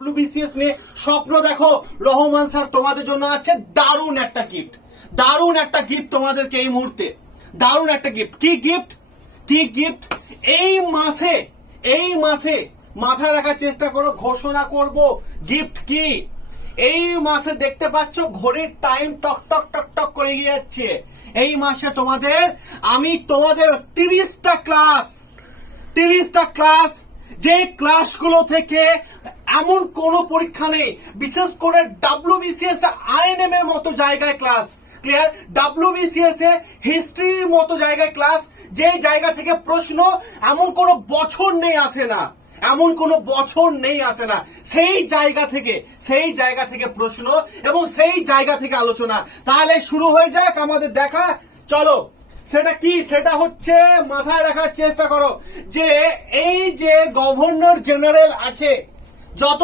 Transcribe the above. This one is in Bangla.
WBCS নিয়ে স্বপ্ন দেখো, রহমান স্যার তোমাদের জন্য আছে দারুণ একটা গিফট, দারুণ একটা গিফট তোমাদেরকে এই মুহূর্তে, দারুণ একটা গিফট। কি গিফট? কি গিফট? এই মাসে মাথায় রাখার চেষ্টা করো, ঘোষণা করব গিফট কি। এই মাসে দেখতে পাচ্ছ ঘড়ির টাইম টক টক টক টক করে এগিয়ে যাচ্ছে। এই মাসে আমি তোমাদের 30টা ক্লাস, যে ক্লাসগুলো থেকে এমন কোন পরীক্ষা নেই, বিশেষ করে WBCS INM এর মতো জায়গায় ক্লাস, ক্লিয়ার? WBCS এ হিস্ট্রির মতো জায়গায় ক্লাস, যে জায়গা থেকে প্রশ্ন এমন কোন বছর নেই আসে না, এমন কোন বছর নেই আসে না, সেই জায়গা থেকে প্রশ্ন এবং সেই জায়গা থেকে আলোচনা। তাহলে শুরু হয়ে যাক আমাদের দেখা, চলো। সেটা কি? সেটা হচ্ছে মাথায় রাখার চেষ্টা করো যে এই যে গভর্নর জেনারেল আছে, যত